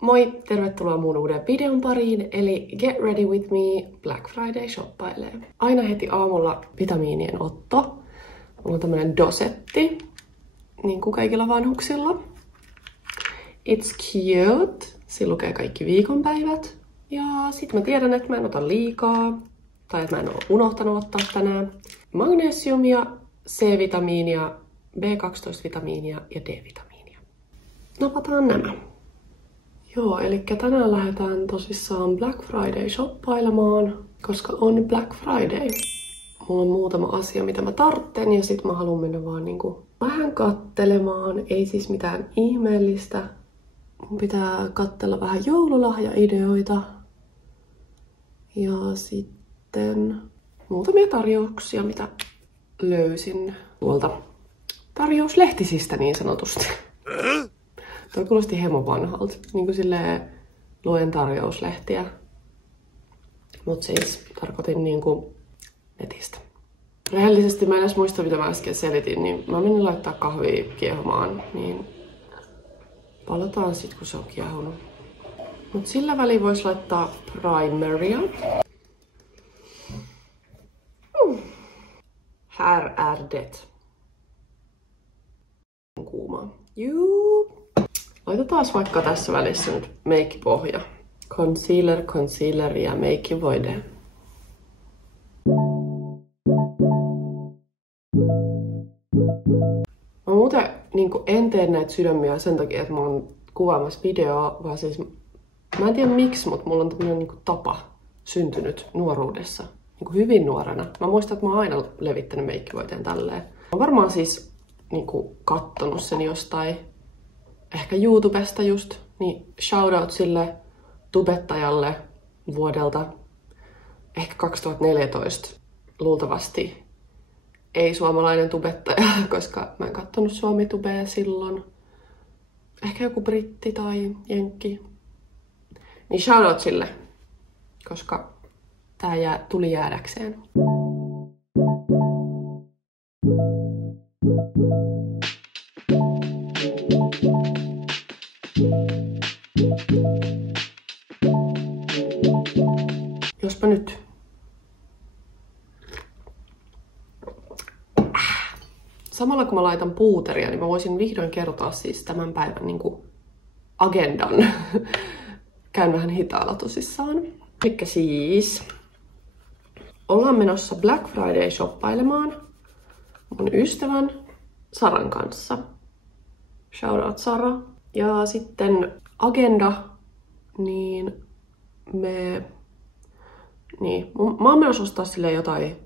Moi, tervetuloa mun uuden videon pariin, eli Get Ready With Me Black Friday shoppailee. Aina heti aamulla vitamiinien otto. Mulla on tämmönen dosetti, niin kuin kaikilla vanhuksilla. It's cute. Siinä lukee kaikki viikonpäivät. Ja sit mä tiedän, että mä en ota liikaa, tai että mä en ole unohtanut ottaa tänään. Magnesiumia, C-vitamiinia, B12-vitamiinia ja D-vitamiinia. Napataan nämä. Joo, eli tänään lähdetään tosissaan Black Friday shoppailemaan, koska on Black Friday. Mulla on muutama asia, mitä mä tartten, ja sit mä haluan mennä vaan niinku vähän kattelemaan. Ei siis mitään ihmeellistä. Mun pitää katsella vähän joululahjaideoita. Ja sitten muutamia tarjouksia, mitä löysin tuolta tarjouslehtisistä niin sanotusti. Toi kuulosti hemo vanhalta. Niinku silleen luen tarjouslehtiä. Mut siis tarkoitin niinku netistä. Rehellisesti mä en edes muista, mitä mä äsken selitin, niin mä menin laittaa kahvia kiehumaan, niin palataan sit, kun se on kiehunut. Mut sillä väliin vois laittaa primeria. Här är det. On kuumaa. Juu. Laitetaan vaikka tässä välissä nyt meikkipohja. Concealer ja meikkivoide. Mä muuten en tee näitä sydämiä sen takia, että mä oon kuvaamassa videoa, vaan siis mä en tiedä miksi, mutta mulla on tämmönen tapa syntynyt nuoruudessa. Hyvin nuorena. Mä muistan, että mä oon aina levittänyt meikkivoiteen tälleen. Mä oon varmaan siis kattonut sen jostain, ehkä YouTubesta just, niin shoutout sille tubettajalle vuodelta ehkä 2014. Luultavasti ei suomalainen tubettaja, koska mä en kattonut Suomi-tubea silloin. Ehkä joku britti tai jenkki. Niin shoutout sille, koska tää tuli jäädäkseen. Jospa nyt. Samalla kun mä laitan puuteria, niin mä voisin vihdoin kertoa siis tämän päivän agendan. Käyn vähän hitaalla tosissaan. Elikkä siis ollaan menossa Black Friday shoppailemaan mun ystävän Saran kanssa. Shoutout Sara. Ja sitten agenda, niin mä oon menossa ostaa silleen jotain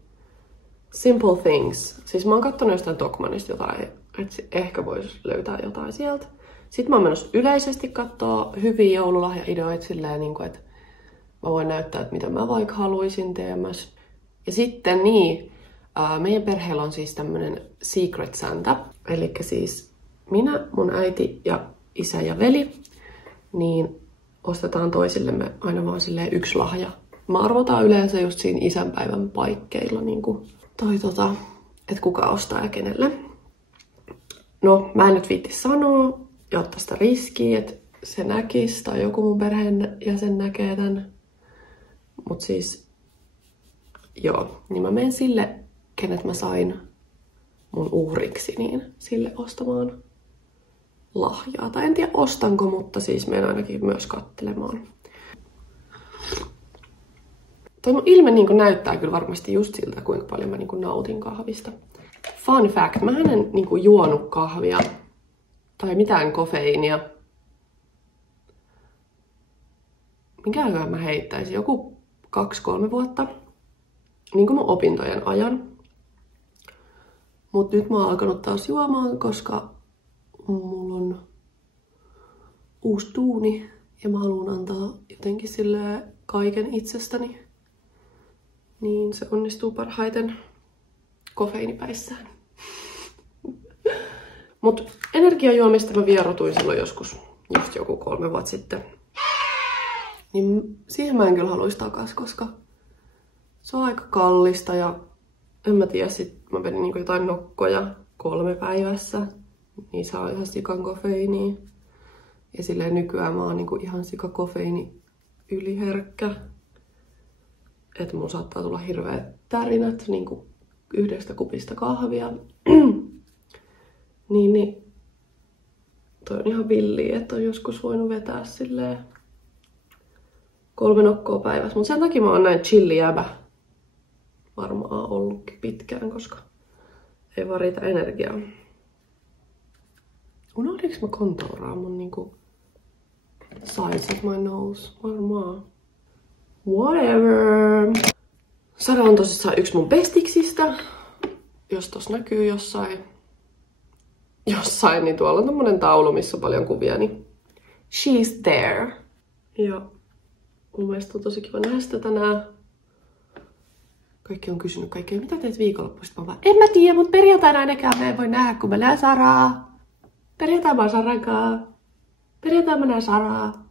simple things. Siis mä oon kattonut jostain Tokmanista jotain, että ehkä vois löytää jotain sieltä. Sitten mä oon menossa yleisesti kattoo hyviä joululahjaideoita silleen, että mä voin näyttää, että mitä mä vaikka haluaisin teemässä. Ja sitten meidän perheellä on siis tämmönen Secret Santa. Elikkä siis minä, mun äiti ja isä ja veli, niin ostetaan toisillemme aina vaan silleen yksi lahja. Mä arvotaan yleensä just siinä isänpäivän paikkeilla, että kuka ostaa ja kenelle. No, mä en nyt viitti sanoa ja ottaa sitä riskiä, että se näkisi tai joku mun perheen jäsen näkee tän. Mut siis, joo, niin mä menen sille, kenet mä sain mun uhriksi, niin sille ostamaan lahjaa. Tai en tiedä ostanko, mutta siis menen ainakin myös kattelemaan. Toi mun ilme näyttää kyllä varmasti just siltä, kuinka paljon mä nautin kahvista. Fun fact, mä en juonut kahvia tai mitään kofeiinia. Minkähän mä heittäisin? Joku 2-3 vuotta. Niin kuin mun opintojen ajan. Mut nyt mä oon alkanut taas juomaan, koska mulla on uusi duuni ja mä haluan antaa jotenkin silleen kaiken itsestäni. Niin se onnistuu parhaiten kofeiinipäissään. Mut energiajuomista mä vierotuin silloin joskus, just joku 3 vuotta sitten. Niin siihen mä en kyllä haluaisi takas, koska se on aika kallista ja en mä tiedä, sit mä vedin jotain nokkoja 3 päivässä. Niin saa ihan sikan kofeiiniä. Ja silleen nykyään mä oon niinku ihan sika kofeiini yliherkkä. Että mun saattaa tulla hirveät tärinät niinku yhdestä kupista kahvia. niin toi on ihan villiä, että on joskus voinut vetää silleen 3 nokkoa päivässä. Mutta sen takia mä oon näin chilli-jäbä varmaan ollutkin pitkään, koska ei vaan riitä energiaa. Unohdinko mä kontouraa mun niinku size of my nose? Varmaan. Whatever. Sara on tosissaan yksi mun bestiksistä. Jos tossa näkyy jossain, niin tuolla on tommonen taulu, missä on paljon kuvia, niin she's there. Ja mun mielestä on tosi kiva nähdä sitä tänään. Kaikki on kysynyt kaikkea, mitä teet viikonloppuista? Mä vaan, en mä tiedä, mutta perjantaina ainakaan mä en voi nähdä, kun mä näen Saraa. Perjantaina mä oon Sarankaan. Perjantaina mä näen Saraa.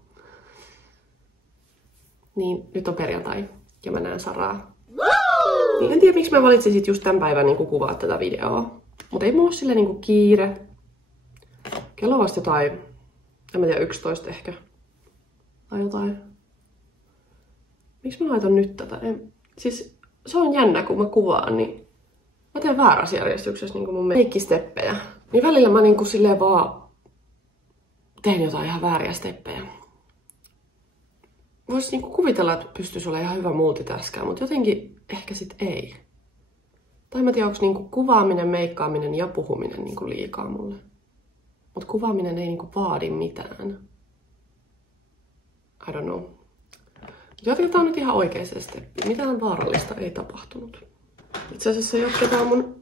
Niin, nyt on perjantai ja mä näen Saraa. Niin en tiedä, miksi mä valitsin sit just tän päivän niin kuvaa tätä videoa. Mutta ei mulla ole silleen niin kiire. Kello on vasta jotain, en mä tiedä, 11 ehkä. Tai jotain. Miksi mä laitan nyt tätä? Siis se on jännä, kun mä kuvaan, niin mä teen väärässä järjestyksessä niin mun meikkisteppejä. Niin välillä mä niin silleen vaan teen jotain ihan vääriä steppejä. Vois niinku kuvitella, että pystyisi olemaan ihan hyvä multitaskaaja, mutta jotenkin ehkä sit ei. Tai mä tiedän, onko niinku kuvaaminen, meikkaaminen ja puhuminen niinku liikaa mulle. Mut kuvaaminen ei niinku vaadi mitään. I don't know. Jatketaan nyt ihan oikeeseen steppiin. Mitään vaarallista ei tapahtunut. Itse asiassa jatketaan mun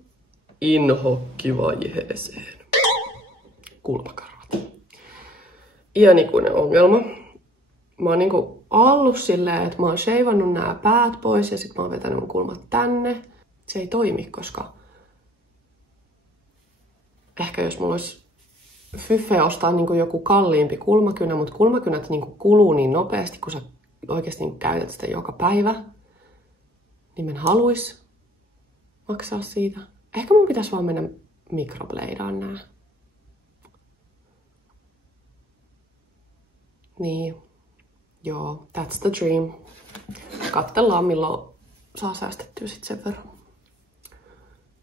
inhokkivaiheeseen. Kulmakarvat. Iänikuinen ongelma. Mä oon niinku ollut silleen, että mä oon sheivannut nää päät pois ja sit mä oon vetänyt mun kulmat tänne. Se ei toimi, koska ehkä jos mulla olisi fyffe ostaa niinku joku kalliimpi kulmakynä, mutta kulmakynät niinku kuluu niin nopeasti, kun sä oikeasti niinku käytät sitä joka päivä, niin mä en haluis maksaa siitä. Ehkä mun pitäisi vaan mennä mikrobleidaan nää. Niin. Joo, that's the dream. Katsellaan, milloin saa säästettyä sit sen verran.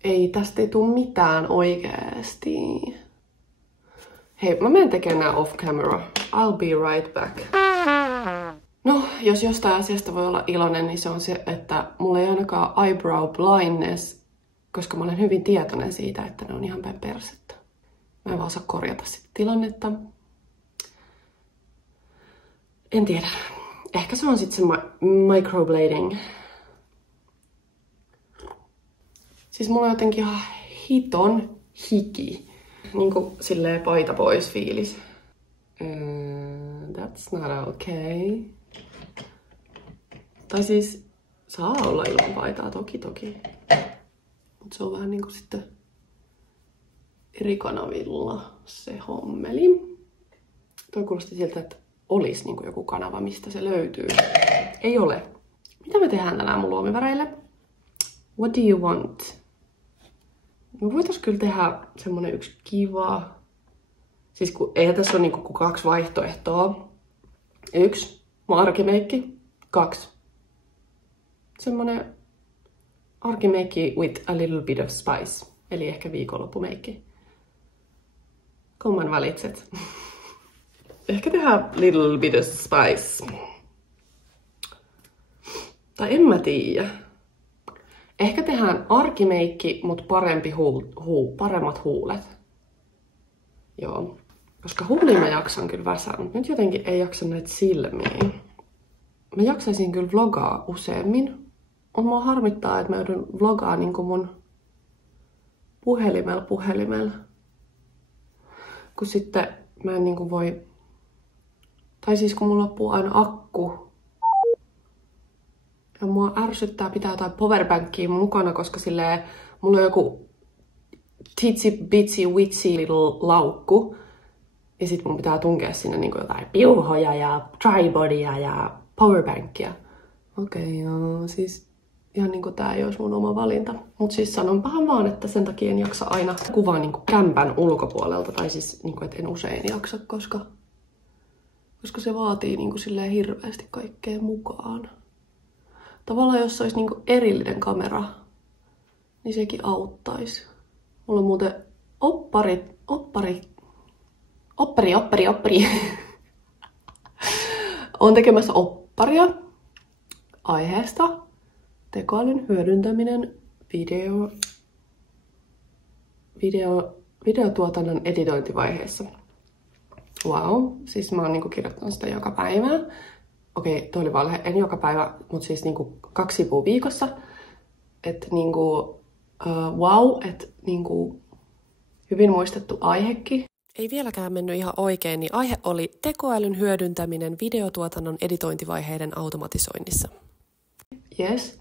Ei, tästä ei tule mitään oikeesti. Hei, mä menen tekemään nää off camera. I'll be right back. No, jos jostain asiasta voi olla iloinen, niin se on se, että mulla ei ainakaan eyebrow blindness, koska mä olen hyvin tietoinen siitä, että ne on ihan päin persettä. Mä en vaan osaa korjata sitä tilannetta. En tiedä. Ehkä se on sitten se microblading. Siis mulla on jotenkin ihan hiton hiki. Niinku silleen paita pois fiilis. That's not okay. Tai siis saa olla ilman paitaa, toki. Mut se on vähän niinku sitten eri kanavilla se hommeli. Toi kuulosti siltä, että olisi niin kuin joku kanava, mistä se löytyy. Ei ole. Mitä me tehdään tänään mun luomiväreille? What do you want? Me voitais kyllä tehdä semmonen yksi kiva. Siis kun eihän tässä ole niinku 2 vaihtoehtoa. 1, mun arkimeikki. 2, semmonen arkimeikki with a little bit of spice. Eli ehkä viikonloppumeikki. Kumman valitset? Ehkä tehdään little bit of spice. Tai en mä tiedä. Ehkä tehdään arkimeikki, mutta paremmat huulet. Joo. Koska huuliin mä jaksan kyllä väsää, mutta nyt jotenkin ei jaksa näitä silmiä. Mä jaksaisin kyllä vlogaa useammin. Mua harmittaa, että mä joudun vlogaa niinku mun puhelimella. Kun sitten mä en niinku voi... Tai siis kun mulla loppuu aina akku. Ja mua ärsyttää pitää jotain powerbankia mukana, koska silleen mulla on joku titsy bitsy witsy little laukku. Ja sit mun pitää tunkea sinne niinku jotain piuhoja ja tripodia ja powerbankia. Okei, joo, siis ihan niinku tää ei olisi mun oma valinta. Mut siis sanonpahan vaan, että sen takia en jaksa aina kuvaa niinku kämpän ulkopuolelta. Tai siis niinku, et en usein jaksa, koska koska se vaatii niinku silleen hirveästi kaikkea mukaan. Tavallaan jos se olisi niinku erillinen kamera, niin sekin auttaisi. Mulla on muuten oppari. Olen tekemässä opparia aiheesta tekoälyn hyödyntäminen videotuotannon editointivaiheessa. Wow, siis mä oon niinku kirjoittanut sitä joka päivä. Okei, toi oli valhe, en joka päivä, mutta siis niinku 2 sivua viikossa. Että niinku, wow, että niinku hyvin muistettu aihekin. Ei vieläkään mennyt ihan oikein, niin aihe oli tekoälyn hyödyntäminen videotuotannon editointivaiheiden automatisoinnissa. Yes.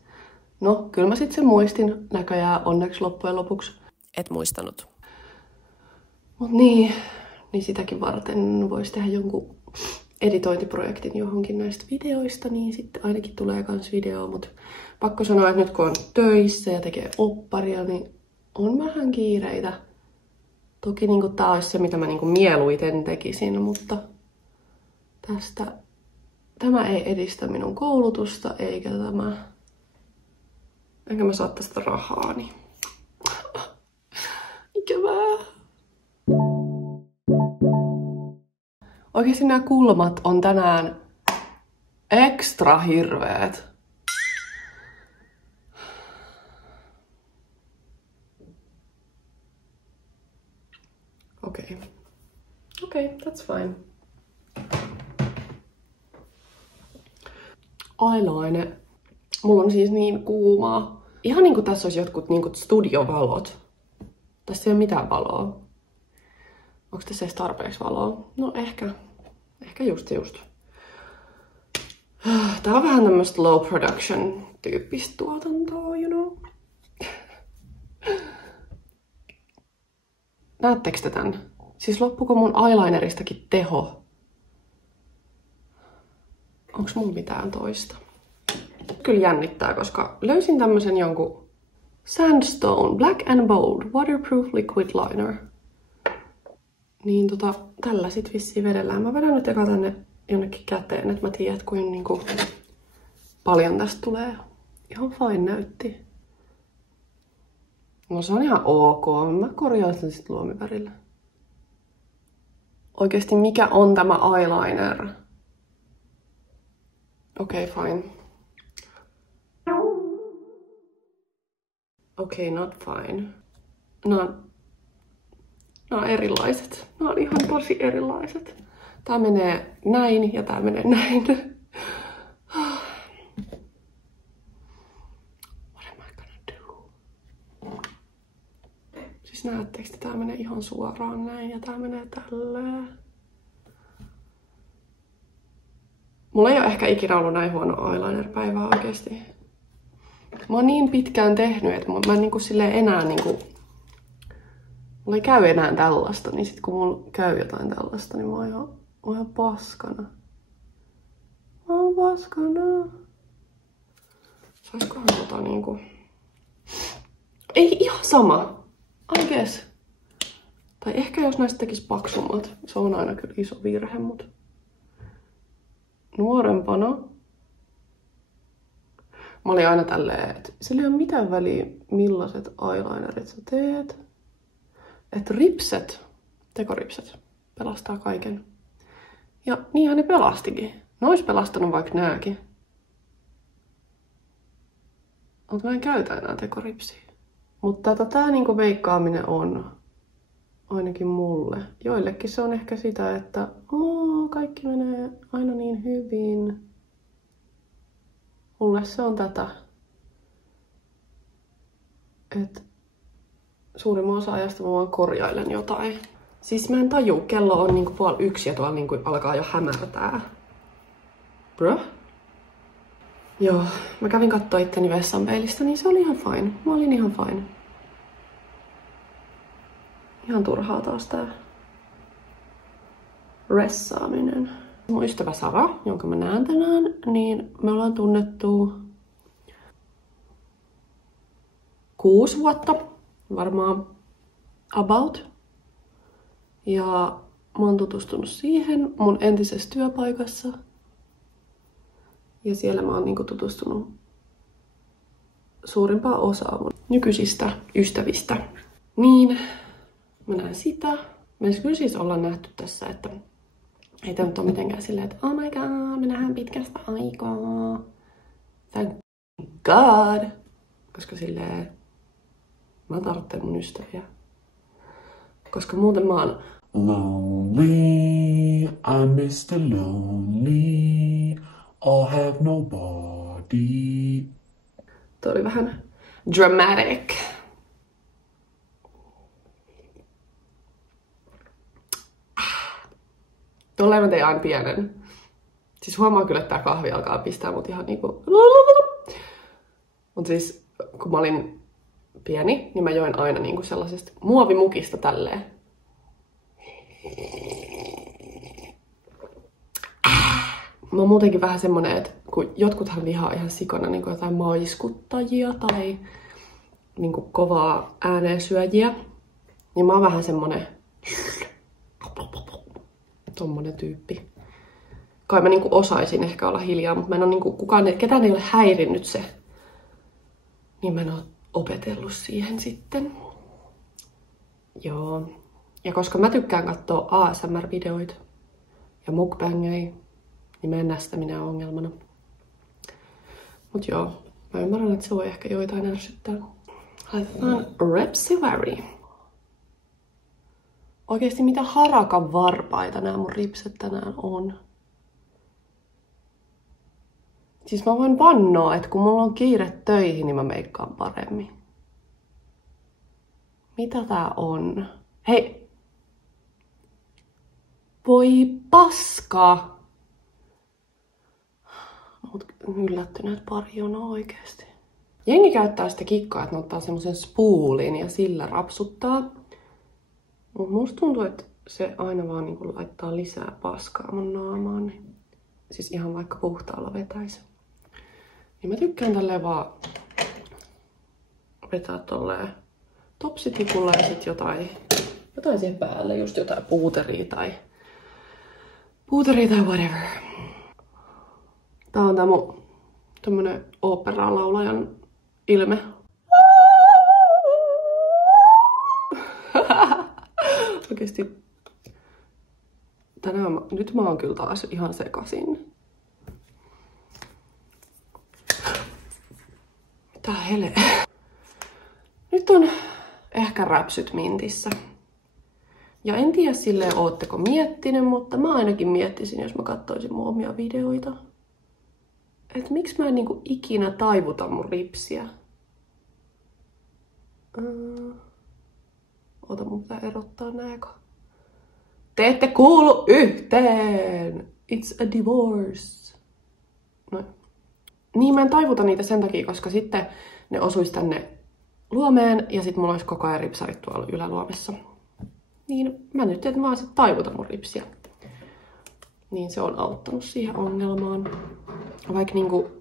No, kyllä mä sitten sen muistin näköjään onneksi loppujen lopuksi. Et muistanut. Mut niin sitäkin varten voisi tehdä jonkun editointiprojektin johonkin näistä videoista, niin sitten ainakin tulee kans video, mutta pakko sanoa, että nyt kun on töissä ja tekee opparia, niin on vähän kiireitä. Toki niinku tää olisi se, mitä mä niinku mieluiten tekisin, mutta tämä ei edistä minun koulutusta, enkä mä saa tästä rahaa, niin ikävää. Oikeesti nämä kulmat on tänään ekstra hirveet. Okei, that's fine. Eyeliner. Mulla on siis niin kuumaa. Ihan niinku tässä olisi jotkut niinku studiovalot. Tässä ei ole mitään valoa. Onko tässä edes tarpeeksi valoa? No ehkä just. Tää on vähän tämmöstä low production tyyppistä tuotantoa, you know. Näettekö te tän? Siis loppuko mun eyelineristakin teho? Onks mulla mitään toista? Kyllä jännittää, koska löysin tämmösen jonkun Sandstone Black and Bold Waterproof Liquid Liner. Niin tällä sit vissiin vedellään. Mä vedän nyt eka tänne jonnekin käteen, että mä tiedän, kuin niinku paljon tästä tulee. Ihan fine näytti. No se on ihan ok. Mä korjaan sen sit luomivärillä. Oikeesti mikä on tämä eyeliner? Okei, fine. Okei, not fine. Nämä on erilaiset. Nämä on ihan tosi erilaiset. Tää menee näin ja tää menee näin. What am I gonna do? Siis näettekö, että tää menee ihan suoraan näin ja tää menee tälleen. Mulla ei ole ehkä ikinä ollut näin huono eyeliner-päivää oikeesti. Mä oon niin pitkään tehnyt, että mä en niinku silleen enää niinku... Mulla ei käy enää tällaista, niin sit kun mulla käy jotain tällaista, niin mä oon ihan paskana. Mä oon paskana. Saiskohan niinku... Ei ihan sama. I guess. Tai ehkä jos näistä tekis paksummat. Se on aina kyllä iso virhe, mut... Nuorempana. Mä olin aina tälleen, että sillä ei ole mitään väliä, millaiset eyelinerit sä teet. Että tekoripset, pelastaa kaiken. Ja niinhän ne pelastikin. Ne ois pelastanut vaikka nääkin. Mutta mä en käytä enää tekoripsiä. Mutta tää niinku veikkaaminen on ainakin mulle. Joillekin se on ehkä sitä, että kaikki menee aina niin hyvin. Mulle se on tätä. Et suurimman osa ajasta mä vaan korjailen jotain. Siis mä en taju, kello on niinku 12:30 ja tuolla niinku alkaa jo hämärtää. Bruh. Joo, mä kävin kattoo itteni vessanpeilistä, niin se oli ihan fine. Mä olin ihan fine. Ihan turhaa taas tää ressaaminen. Mun ystävä Sara, jonka mä näen tänään, niin me ollaan tunnettu 6 vuotta, varmaan about. Ja mä oon tutustunut siihen mun entisessä työpaikassa. Ja siellä mä oon niinku tutustunut suurimpaan osaan mun nykyisistä ystävistä. Niin, mä näen sitä. Me kyllä siis ollaan nähty tässä, että ei tämä nyt ole mitenkään silleen, että oh my god, me nähdään pitkästä aikaa. Thank god. Koska silleen mä tarvitsen mun ystäviä. Koska muuten mä oon lonely, I'm Mr. Lonely, I have nobody. Tuo oli vähän dramatic. Tolleen mä tein aina pienen. Siis huomaa kyllä, että tää kahvi alkaa pistää mut ihan niinku... Mut siis, kun mä olin pieni, niin mä join aina niinku sellaisesta muovimukista tälleen. Mä oon muutenkin vähän semmonen, että kun jotkuthan vihaa ihan sikana niin jotain maiskuttajia tai niin kovaa ääneensyöjiä, niin mä oon vähän semmonen tommonen tyyppi. Kai mä niinku osaisin ehkä olla hiljaa, mutta mä en oo niinku ketään ei ole häirinnyt se. Niin mä en oo opetellut siihen sitten. Joo. Ja koska mä tykkään katsoa ASMR-videoita ja mukbangeja, niin mä en näe sitä minä ongelmana. Mut joo, mä ymmärrän, että se voi ehkä joitain ärsyttää. Laitetaan Repsivari. Oikeesti mitä harakan varpaita nämä mun ripset tänään on. Siis mä voin vannoa, että kun mulla on kiire töihin, niin mä meikkaan paremmin. Mitä tää on? Hei! Voi paska! Mut yllättyneet pari on oikeesti. Jengi käyttää sitä kikkaa, että ne ottaa semmosen spoolin ja sillä rapsuttaa. Mut musta tuntuu, että se aina vaan niinku laittaa lisää paskaa mun naamaan. Niin siis ihan vaikka puhtaalla vetäisi. Niin mä tykkään tälleen vaan vetää tolleen topsitikulla ja sit jotain siihen päälle. Just jotain puuteria tai whatever. Tää on tää mun tämmönen ooppera-laulajan ilme. Oikeesti nyt mä oon kyllä taas ihan sekasin. Mitä hele? Nyt on ehkä räpsyt mintissä. Ja en tiedä silleen ootteko miettinyt, mutta mä ainakin miettisin, jos mä katsoisin mun omia videoita. Et miksi mä en niinku ikinä taivuta mun ripsiä? Ota, mun pitää erottaa nääkö. Te ette kuulu yhteen! It's a divorce. Noin. Niin mä en taivuta niitä sen takia, koska sitten ne osuis tänne luomeen ja sit mulla olisi koko ajan ripsarit tuolla yläluomessa. Niin mä nyt en vaan sit taivuta mun ripsiä. Niin se on auttanut siihen ongelmaan. Vaikka niinku,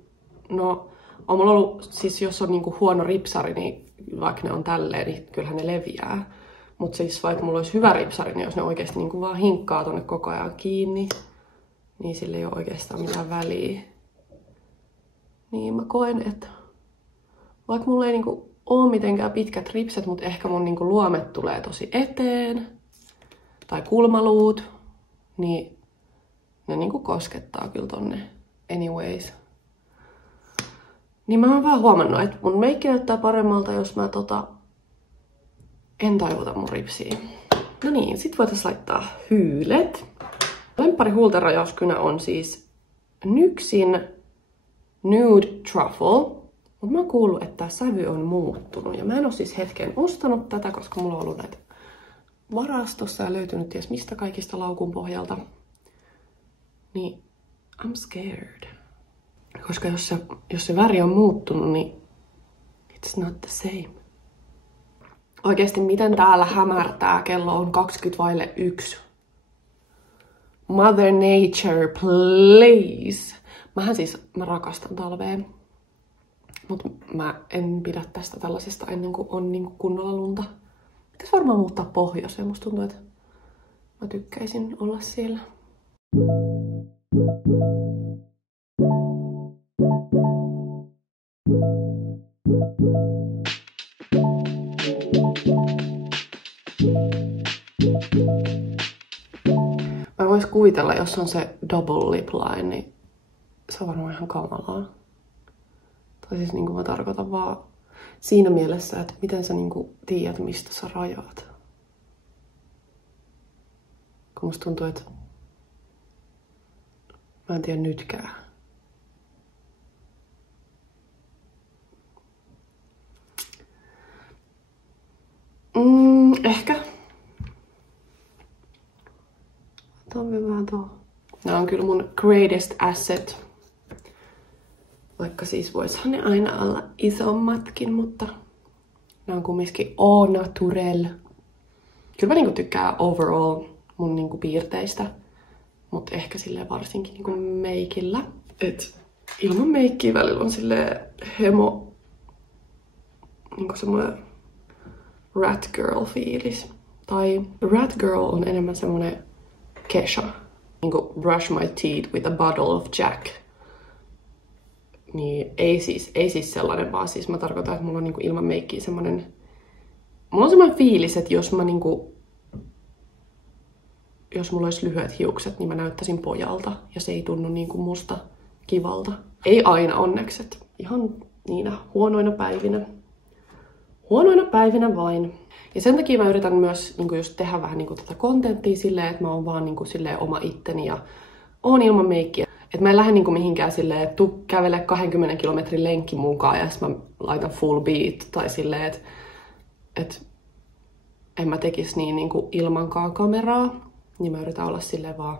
no, on mulla ollut, siis jos on niinku huono ripsari, niin vaikka ne on tälleen, niin kyllähän ne leviää. Mut siis vaikka mulla olisi hyvä ripsari, niin jos ne oikeesti niinku vaan hinkkaa tonne koko ajan kiinni, niin sillä ei ole oikeastaan mitään väliä. Niin mä koen, että vaikka mulla ei niinku ole mitenkään pitkät ripset, mutta ehkä mun niinku luomet tulee tosi eteen, tai kulmaluut, niin ne niinku koskettaa kyllä tonne anyways. Niin mä oon vaan huomannut, että mun meikki näyttää paremmalta, jos mä en taivuta mun ripsiä. No niin, sit voitais laittaa hyylet. Lemppari huultenrajauskynä on siis NYXin Nude Truffle. Mutta mä oon kuullut, että tää sävy on muuttunut. Ja mä en oo siis hetken ostanut tätä, koska mulla on ollut näitä varastossa ja löytynyt ties mistä kaikista laukun pohjalta. Niin I'm scared. Koska jos se väri on muuttunut, niin it's not the same. Oikeesti miten täällä hämärtää? Kello on 1:20. Mother Nature, please! Mä rakastan talvea. Mutta mä en pidä tästä tällaisesta ennen kuin on niinku kunnolla lunta. Pitäis varmaan muuttaa pohjoiseen. Musta tuntuu, että Mä tykkäisin olla siellä. Mä vois kuvitella, jos on se double lip line, niin se on varmaan ihan kamalaa. Tai siis niinku mä tarkoitan vaan siinä mielessä, että miten sä niinku tiedät, mistä sä rajaat. Kun musta tuntuu, että mä en tiedä nytkään. Ehkä. Otamme vähän tuo. Nämä on kyllä mun greatest asset. Vaikka siis voisihan ne aina olla isommatkin, mutta nämä on kumminkin au naturel. Kyllä mä niinku tykkään overall mun niinku piirteistä, mutta ehkä silleen varsinkin niinku meikillä. Et ilman meikkiä välillä on silleen hemo, niinku semmoinen rat girl fiilis. Tai rat girl on enemmän semmoinen Kesha. Niinku brush my teeth with a bottle of Jack. Niin ei siis sellainen, vaan siis mä tarkoitan, että mulla on niinku ilman meikkiä semmonen... Mulla on semmoinen fiilis, että jos mä niinku... Jos mulla olisi lyhyet hiukset, niin mä näyttäisin pojalta. Ja se ei tunnu niinku musta kivalta. Ei aina onneksi, että ihan niinä huonoina päivinä. Huonoina päivinä vain. Ja sen takia mä yritän myös niinku just tehdä vähän niinku tätä kontenttia silleen, että mä oon vaan niinku silleen oma itteni ja oon ilman meikkiä. Että mä en lähde niinku mihinkään silleen, että tuu kävele 20 kilometrin lenkki mukaan ja sitten mä laitan full beat. Tai silleen, että en mä tekisi niin niinku ilmankaan kameraa. Niin mä yritän olla silleen vaan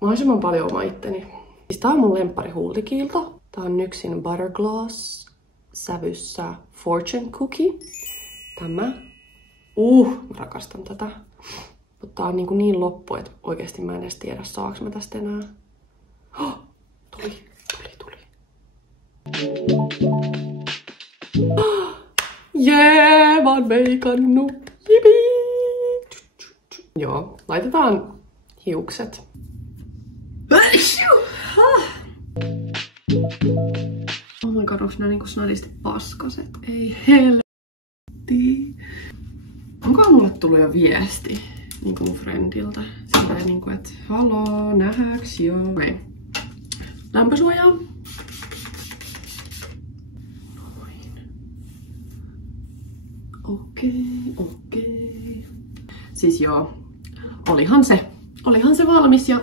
mahdollisimman paljon oma itteni. Siis tää on mun lemppari huultikiilto. Tää on NYXin Buttergloss sävyssä Fortune Cookie. Tämä. Mä rakastan tätä. Mutta tää on niin loppu, että oikeesti mä en edes tiedä, saaks mä tästä enää. Tuli. Jee, mä oon meikannut. Jipi! Joo, laitetaan hiukset. Oh my god, onks nää niinku snadisti paskaset? Ei helvetti. Onkohan mulle tullut jo viesti niinku mun friendiltä? Silleen niinku, että haloo, nähäks joo. Okei. Lämpösuojaa. Noin. Okei. Siis joo. Olihan se valmis ja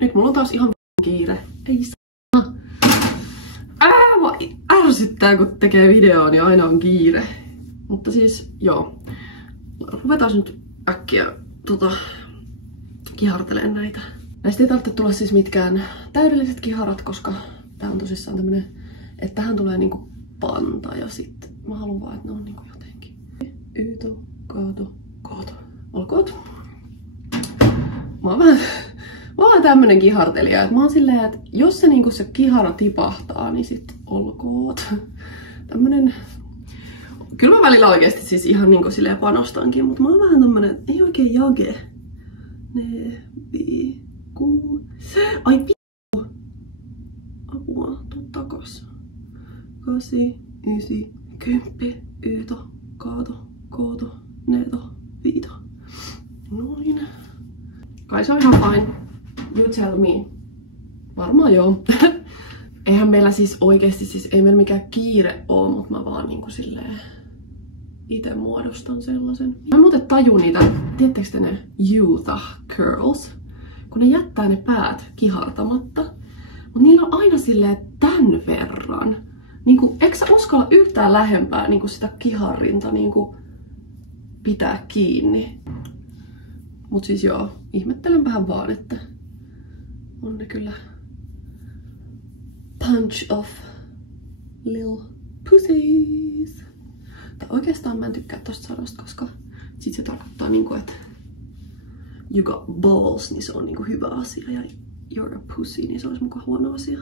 nyt mulla on taas ihan kiire. Ei saa. Mua ärsyttää, kun tekee videoa, niin aina on kiire. Mutta siis joo. Ruvetaan nyt äkkiä kihartelemaan näitä. Näistä ei tarvitse tulla siis mitkään täydelliset kiharat, koska tää on tosissaan tämmönen, että tähän tulee niinku panta ja sit mä haluan vaan, että ne on niinku jotenkin. Yto, kaato. Olkoot. Mä oon vähän tämmönen kihartelija, että mä oon silleen, että jos se niinku se kihara tipahtaa, niin sit olkoot. Tämmönen... Kyllä mä välillä oikeesti siis ihan niinku silleen panostankin, mutta mä oon vähän tämmönen, että ei oikein jage. Ne, vi, ku... Ai vittu! Apua, tuu takas. 8, 9, 10, yto, kaato, neto, viito. Noin. Kai se on ihan fine. You tell me. Varmaan joo. Eihän meillä siis oikeesti, siis ei meillä mikään kiire oo, mutta mä vaan niinku silleen ite muodostan sellaisen. Mä muuten tajun niitä, tiedättekö te ne Utah curls? Kun ne jättää ne päät kihartamatta, mutta niillä on aina silleen tän verran. Niinku, eikö sä uskalla yhtään lähempää niinku sitä kiharrinta niinku pitää kiinni? Mut siis joo, ihmettelen vähän vaan, että on ne kyllä punch off lil pussies. Tai oikeastaan mä en tykkää tosta sanosta, koska sit se tarkoittaa niinku, että you got balls, niin se on niinku hyvä asia, ja you're a pussy, niin se olisi mukaan huono asia.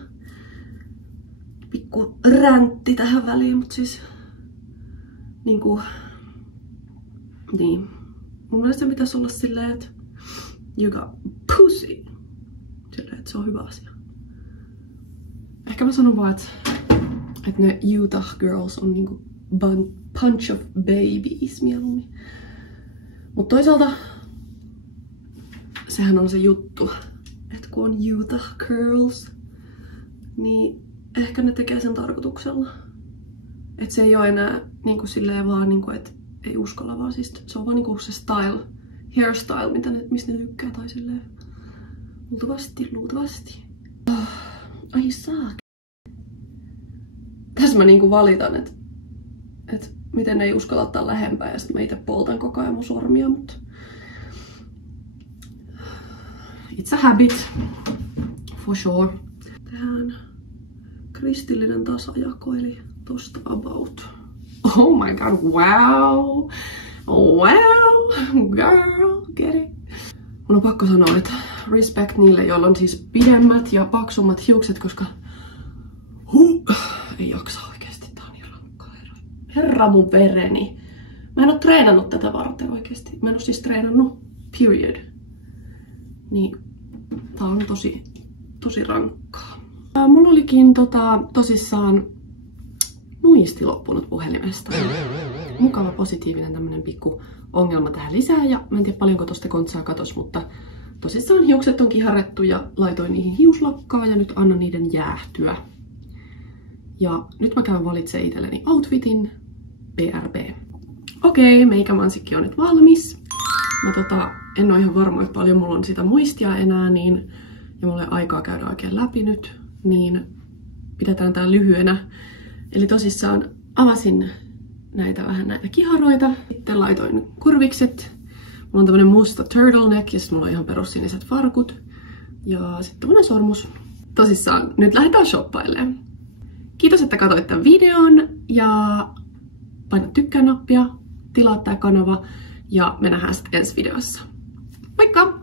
Pikku räntti tähän väliin, mut siis niinku, niin. Mun mielestä se pitäisi olla silleen, että You got pussy. Silleen, että se on hyvä asia. Ehkä mä sanon vaan, että ne Utah Girls on niinku bunch of babies mieluummin. Mut toisaalta sehän on se juttu, että kun on Utah Girls, niin ehkä ne tekee sen tarkoituksella. Että se ei ole enää niinku silleen vaan niinku, että ei uskalla, vaan siis se on vaan niinku se style, hairstyle, mistä ne tykkää tai silleen. Luultavasti. Ai saa. Tässä mä niinku valitan, että miten ei uskalla ottaa lähempää ja sit mä itse poltan koko ajan mun sormia, mutta it's a habit, for sure. Tehdään kristillinen tasajako, eli tosta about. Oh my god, wow! Wow! Girl, get it! Mun on pakko sanoa, että respect niille, joilla on siis pidemmät ja paksummat hiukset, koska ei jaksa oikeesti, tää on niin rankkaa. Herra mun vereni. Mä en oo treenannut tätä varten oikeesti. Mä en oo siis treenannut, period. Niin tää on tosi rankkaa. Mulla olikin tosissaan muisti loppunut puhelimesta. Mukava positiivinen tämmönen pikku ongelma tähän lisää ja mä en tiedä paljonko tosta kontsaa katos, mutta tosissaan hiukset on kiharrettu ja laitoin niihin hiuslakkaa ja nyt annan niiden jäähtyä. Ja nyt mä käyn valitsemaan itselleni outfitin BRB. Okei, meikämansikki on nyt valmis. Mä en oo ihan varma, että paljon mulla on sitä muistia enää, niin ja mulla ei aikaa käydä oikein läpi nyt, niin pidetään tää lyhyenä. Eli tosissaan avasin näitä kiharoita, sitten laitoin kurvikset. Mulla on tämmönen musta turtleneck ja sitten mulla on ihan perussiniset farkut. Ja sitten tämmönen sormus. Tosissaan, nyt lähdetään shoppailemaan. Kiitos, että katsoit tämän videon ja paina tykkää-nappia, tilaa tää kanava ja me nähdään sitten ensi videossa. Moikka!